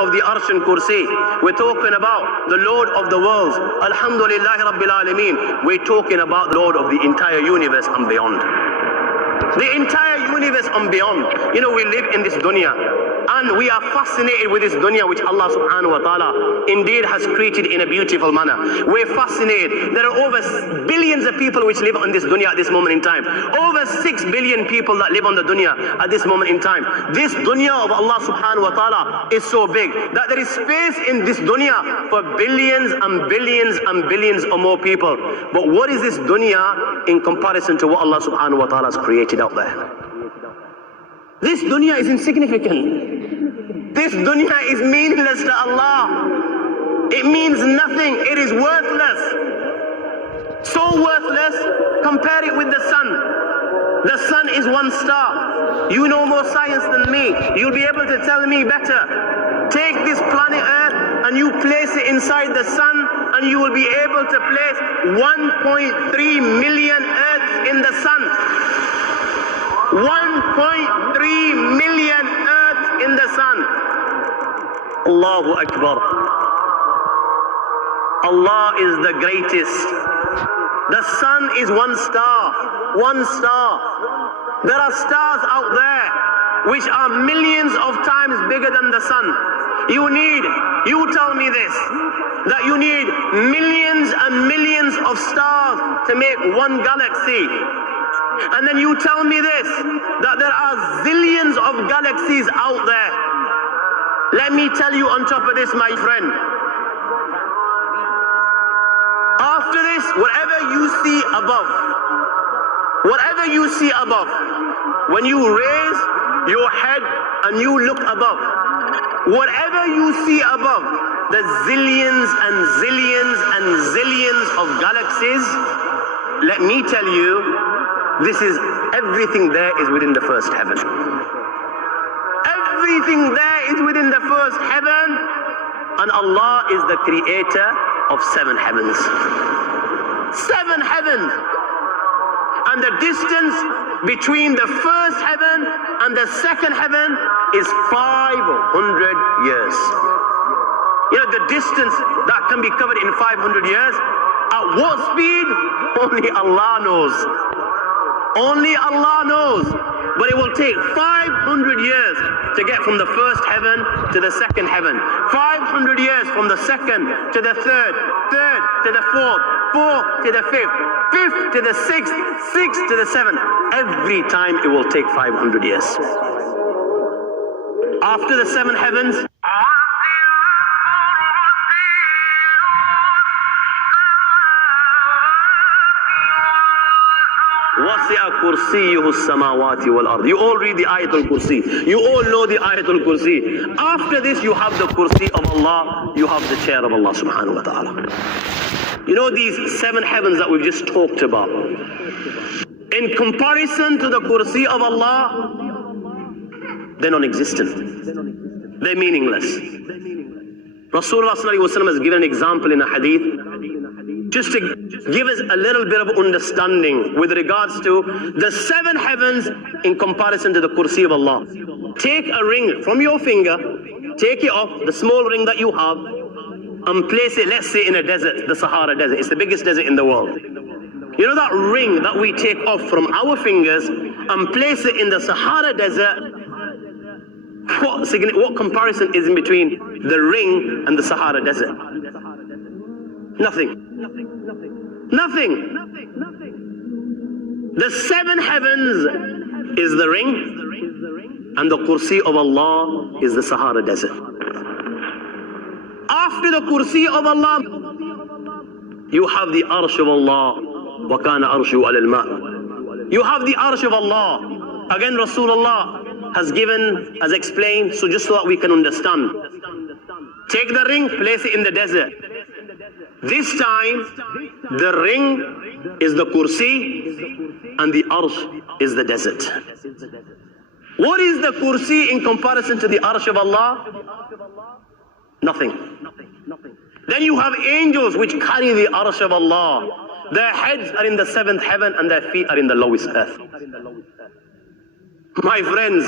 of the Arsh and Kursi. We're talking about the Lord of the worlds. Alhamdulillah Rabbil Alameen. We're talking about the Lord of the entire universe and beyond. The entire universe and beyond. You know, we live in this dunya, and we are fascinated with this dunya which Allah subhanahu wa ta'ala indeed has created in a beautiful manner. We're fascinated. There are over billions of people which live on this dunya at this moment in time. Over 6 billion people that live on the dunya at this moment in time. This dunya of Allah subhanahu wa ta'ala is so big that there is space in this dunya for billions and billions and billions or more people. But what is this dunya in comparison to what Allah subhanahu wa ta'ala has created out there? This dunya is insignificant. This dunya is meaningless to Allah. It means nothing. It is worthless. So worthless, compare it with the sun. The sun is one star. You know more science than me. You'll be able to tell me better. Take this planet Earth and you place it inside the sun, and you will be able to place 1.3 million Earths in the sun. 1.3 million Earths in the sun. Allahu Akbar. Allah is the greatest. The sun is one star. One star. There are stars out there which are millions of times bigger than the sun. You tell me this, that you need millions and millions of stars to make one galaxy. And then you tell me this, that there are zillions of galaxies out there. Let me tell you on top of this, my friend. After this, whatever you see above, when you raise your head and you look above, whatever you see above, the zillions and zillions and zillions of galaxies, let me tell you, this is everything there is within the first heaven. Everything there is within the first heaven, and Allah is the creator of 7 heavens. 7 heavens. And the distance between the first heaven and the second heaven is 500 years. You know, the distance that can be covered in 500 years, at what speed? Only Allah knows. Only Allah knows. But it will take 500 years to get from the first heaven to the second heaven. 500 years from the second to the third, third to the fourth, fourth to the fifth, fifth to the sixth, sixth to the seventh. Every time it will take 500 years. After the 7 heavens, وَسِعَ كُرْسِيُّهُ السَّمَاوَاتِ وَالْأَرْضِ. You all read the Ayatul Kursi. You all know the Ayatul Kursi. After this, you have the Kursi of Allah. You have the chair of Allah subhanahu wa ta'ala. You know these 7 heavens that we've just talked about, in comparison to the Kursi of Allah, they're non-existent. They're meaningless. Rasulullah sallallahu alaihi wasallam has given an example in a hadith, just to give us a little bit of understanding with regards to the 7 heavens in comparison to the Kursi of Allah. Take a ring from your finger, take it off, the small ring that you have, and place it, let's say, in a desert, the Sahara Desert. It's the biggest desert in the world. You know that ring that we take off from our fingers and place it in the Sahara Desert? What comparison is in between the ring and the Sahara Desert? Nothing. Nothing. The 7 heavens is the ring, and the Kursi of Allah is the Sahara Desert. After the Kursi of Allah, you have the Arsh of Allah. وَكَانَ أَرْشُهُ عَلَى الْمَاءِ. You have the Arsh of Allah. Again, Rasulullah has explained, so just so that we can understand. Take the ring, place it in the desert. This time, the ring is the Kursi and the Arsh is the desert. What is the Kursi in comparison to the Arsh of Allah? Nothing. Then you have angels which carry the Arsh of Allah. Their heads are in the 7th heaven and their feet are in the lowest earth. My friends,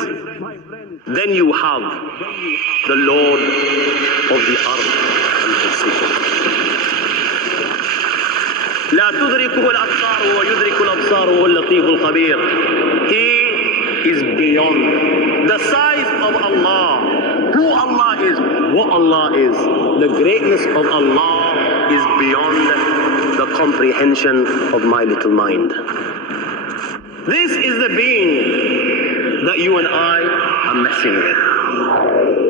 then you have the Lord of the earth and the sea. لا تدركه الأبصار ويدرك الأبصار وهو اللطيف الخبير. He is beyond the size of Allah, who Allah is, what Allah is. The greatness of Allah is beyond the comprehension of my little mind. This is the being that you and I are messing with.